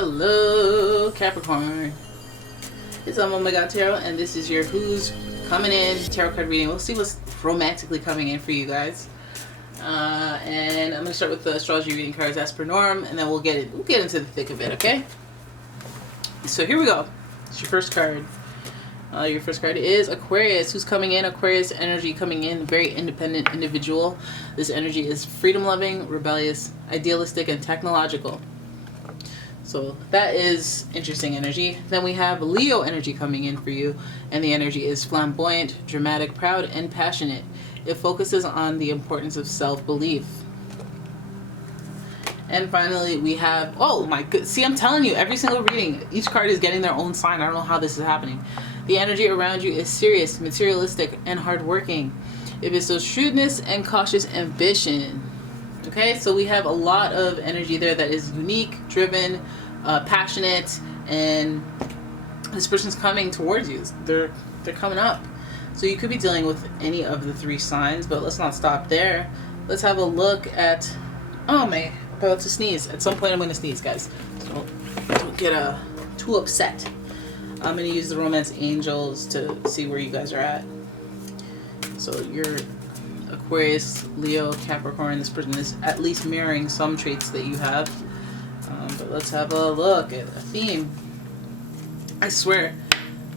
Hello, Capricorn. It's umomgtarot, and this is your Who's Coming In tarot card reading. We'll see what's romantically coming in for you guys. And I'm going to start with the astrology reading cards as per norm, and then we'll get into the thick of it, okay? So here we go. It's your first card. Your first card is Aquarius. Who's coming in? Aquarius energy coming in. Very independent individual. This energy is freedom-loving, rebellious, idealistic, and technological. So that is interesting energy. Then we have Leo energy coming in for you, and the energy is flamboyant, dramatic, proud, and passionate. It focuses on the importance of self-belief. And finally, we have, oh my good, see, I'm telling you, every single reading, each card is getting their own sign. I don't know how this is happening. The energy around you is serious, materialistic, and hardworking. It bestows shrewdness and cautious ambition. Okay, so we have a lot of energy there that is unique, driven, passionate, and this person's coming towards you. They're coming up. So you could be dealing with any of the three signs, but let's not stop there. Let's have a look at, oh man, about to sneeze. At some point I'm going to sneeze, guys. So don't get too upset. I'm going to use the romance angels to see where you guys are at. So you're Aquarius, Leo, Capricorn. This person is at least mirroring some traits that you have. But let's have a look at a theme. I swear,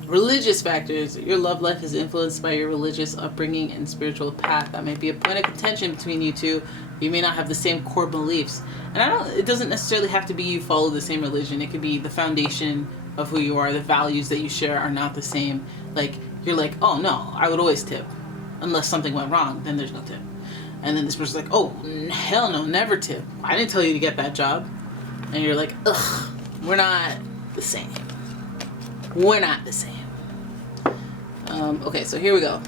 religious factors. Your love life is influenced by your religious upbringing and spiritual path. That may be a point of contention between you two. You may not have the same core beliefs. And it doesn't necessarily have to be you follow the same religion. It could be the foundation of who you are. The values that you share are not the same. Like, you're like, oh no, I would always tip. Unless something went wrong, then there's no tip. And then this person's like, oh, hell no, never tip. I didn't tell you to get that job. And you're like, ugh, we're not the same. We're not the same. Okay, so here we go.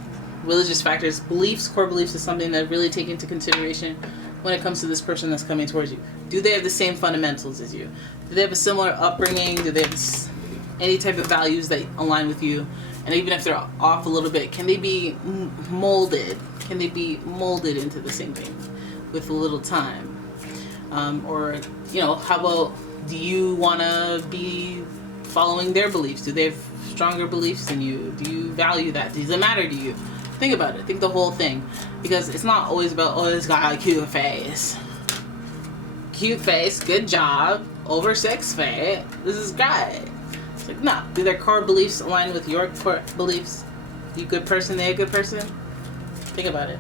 Religious factors. Beliefs, core beliefs is something that really take into consideration when it comes to this person that's coming towards you. Do they have the same fundamentals as you? Do they have a similar upbringing? Do they have any type of values that align with you? And even if they're off a little bit, can they be molded? Can they be molded into the same thing with a little time? Or, you know, how about, do you want to be following their beliefs? Do they have stronger beliefs than you? Do you value that? Does it matter to you? Think about it. Think the whole thing. Because it's not always about, oh, this guy got a cute face. Cute face, good job, over 6 feet. This is great. It's like, no. Do their core beliefs align with your core beliefs? You good person, they a good person? Think about it.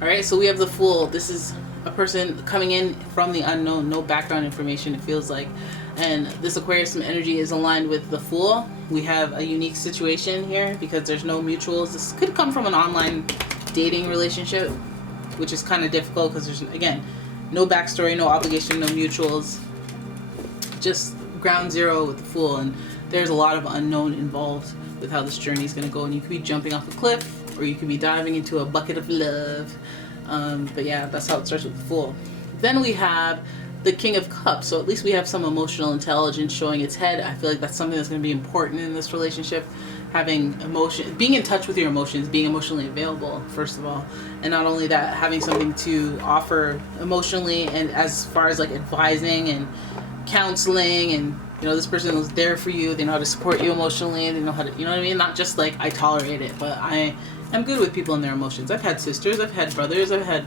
Alright, so we have the Fool. This is a person coming in from the unknown. No background information, it feels like. And this Aquarius energy is aligned with the Fool. We have a unique situation here because there's no mutuals. This could come from an online dating relationship, which is kind of difficult because there's, again, no backstory, no obligation, no mutuals. Just ground zero with the Fool, and there's a lot of unknown involved with how this journey is going to go. And you could be jumping off a cliff, or you could be diving into a bucket of love. But yeah, that's how it starts with the Fool. Then we have the King of Cups. So at least we have some emotional intelligence showing its head. I feel like that's something that's going to be important in this relationship. Having emotion, being in touch with your emotions, being emotionally available, first of all. And not only that, having something to offer emotionally, and as far as like advising and counseling, and you know, this person is there for you. They know how to support you emotionally. They know how to, you know what I mean? Not just like I tolerate it, but I am good with people and their emotions. I've had sisters, I've had brothers, I've had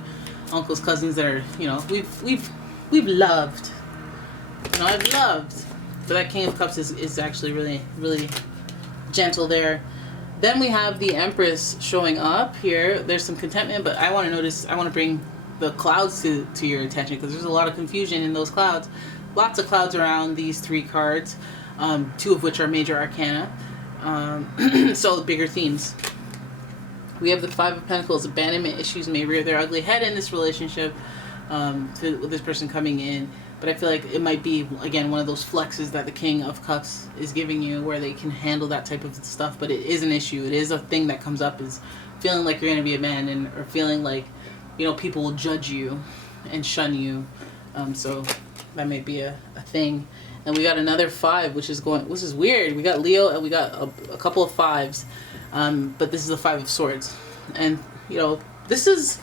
uncles, cousins that are, you know, we've loved. You know, I've loved. But that King of Cups is actually really, really gentle there. Then we have the Empress showing up here. There's some contentment, but I want to bring the clouds to your attention, because there's a lot of confusion in those clouds. Lots of clouds around these 3 cards, 2 of which are major arcana. So bigger themes. We have the 5 of Pentacles. Abandonment issues may rear their ugly head in this relationship with this person coming in. But I feel like it might be, again, one of those flexes that the King of Cups is giving you, where they can handle that type of stuff. But it is an issue. It is a thing that comes up, is feeling like you're going to be abandoned, or feeling like, you know, people will judge you and shun you. So that may be a thing. And we got another 5, which is weird. We got Leo, and we got a couple of 5s. But this is the 5 of Swords. And, you know, this is,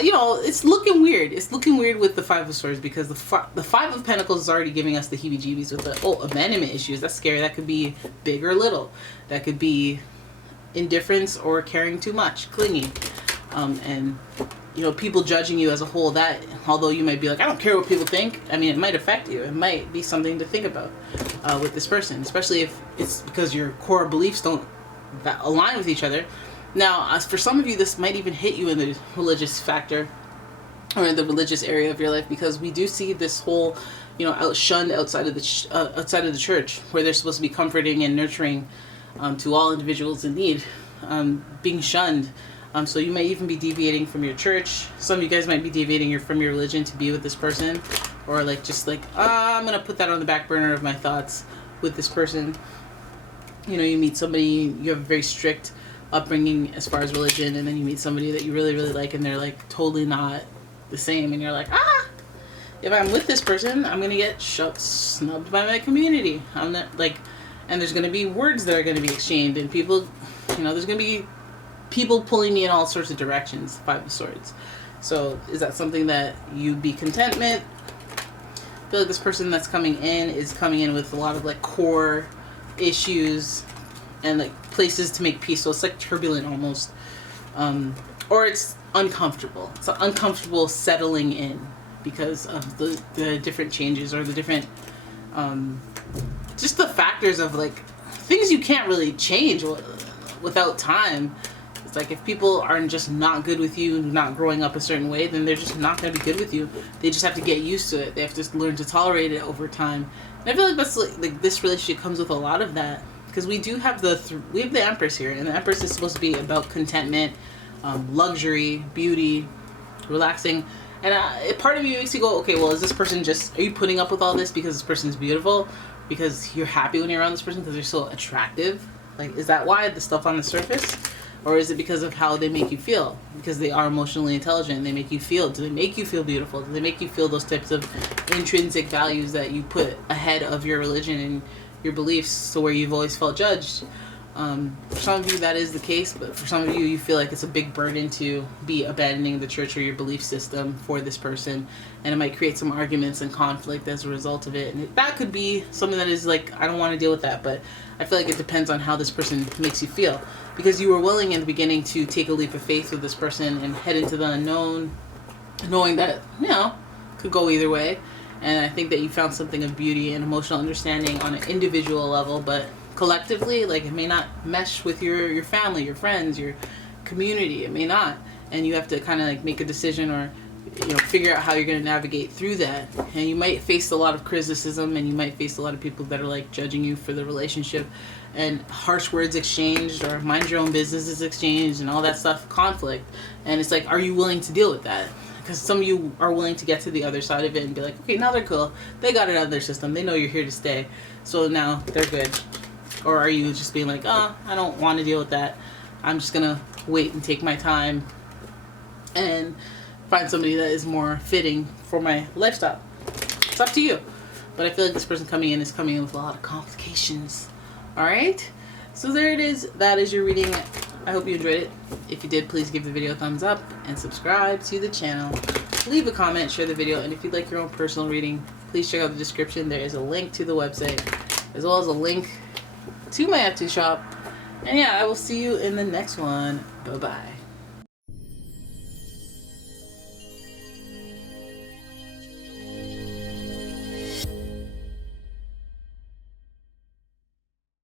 it's looking weird. It's looking weird with the Five of Swords, because the Five of Pentacles is already giving us the heebie-jeebies with the abandonment issues. That's scary. That could be big or little. That could be indifference or caring too much, clinging, and people judging you as a whole. That, although you might be like, I don't care what people think, I mean, it might affect you. It might be something to think about with this person, especially if it's because your core beliefs don't align with each other. Now, as for some of you, this might even hit you in the religious factor, or in the religious area of your life, because we do see this whole, shunned outside of the church, where they're supposed to be comforting and nurturing to all individuals in need, being shunned. So you might even be deviating from your church. Some of you guys might be deviating from your religion to be with this person, or I'm gonna put that on the back burner of my thoughts with this person. You meet somebody, you have a very strict upbringing as far as religion, and then you meet somebody that you really, really like, and they're like totally not the same, and you're like, if I'm with this person, I'm gonna get snubbed by my community. I'm not and there's gonna be words that are gonna be exchanged, and people, there's gonna be people pulling me in all sorts of directions. Five of Swords. So is that something that you'd be content with? I feel like this person that's coming in is coming in with a lot of core issues and places to make peace. So it's turbulent almost, or it's uncomfortable. It's uncomfortable settling in because of the different changes, or the different just the factors of things you can't really change without time. It's if people are just not good with you, not growing up a certain way, then they're just not going to be good with you. They just have to get used to it. They have to learn to tolerate it over time. And I feel like that's this relationship comes with a lot of that. Because we do have we have the Empress here, and the Empress is supposed to be about contentment, luxury, beauty, relaxing. And part of you makes you go, okay, well, is this person are you putting up with all this because this person's beautiful? Because you're happy when you're around this person because they're so attractive? Is that why the stuff on the surface? Or is it because of how they make you feel? Because they are emotionally intelligent, they make you feel. Do they make you feel beautiful? Do they make you feel those types of intrinsic values that you put ahead of your religion and your beliefs, so where you've always felt judged? For some of you that is the case, but for some of you, you feel like it's a big burden to be abandoning the church or your belief system for this person, and it might create some arguments and conflict as a result of it. And that could be something that is I don't want to deal with that, but I feel like it depends on how this person makes you feel, because you were willing in the beginning to take a leap of faith with this person and head into the unknown, knowing that could go either way. And I think that you found something of beauty and emotional understanding on an individual level, but collectively, it may not mesh with your family, your friends, your community. It may not. And you have to kind of make a decision, or figure out how you're going to navigate through that. And you might face a lot of criticism, and you might face a lot of people that are judging you for the relationship, and harsh words exchanged, or mind your own business is exchanged, and all that stuff, conflict. And it's are you willing to deal with that? Because some of you are willing to get to the other side of it and be okay, now they're cool. They got it out of their system. They know you're here to stay. So now they're good. Or are you just being I don't want to deal with that. I'm just going to wait and take my time and find somebody that is more fitting for my lifestyle. It's up to you. But I feel like this person coming in is coming in with a lot of complications. All right? So there it is. That is your reading. I hope you enjoyed it. If you did, please give the video a thumbs up and subscribe to the channel. Leave a comment, share the video, and if you'd like your own personal reading, please check out the description. There is a link to the website, as well as a link to my Etsy shop. And yeah, I will see you in the next one. Bye-bye.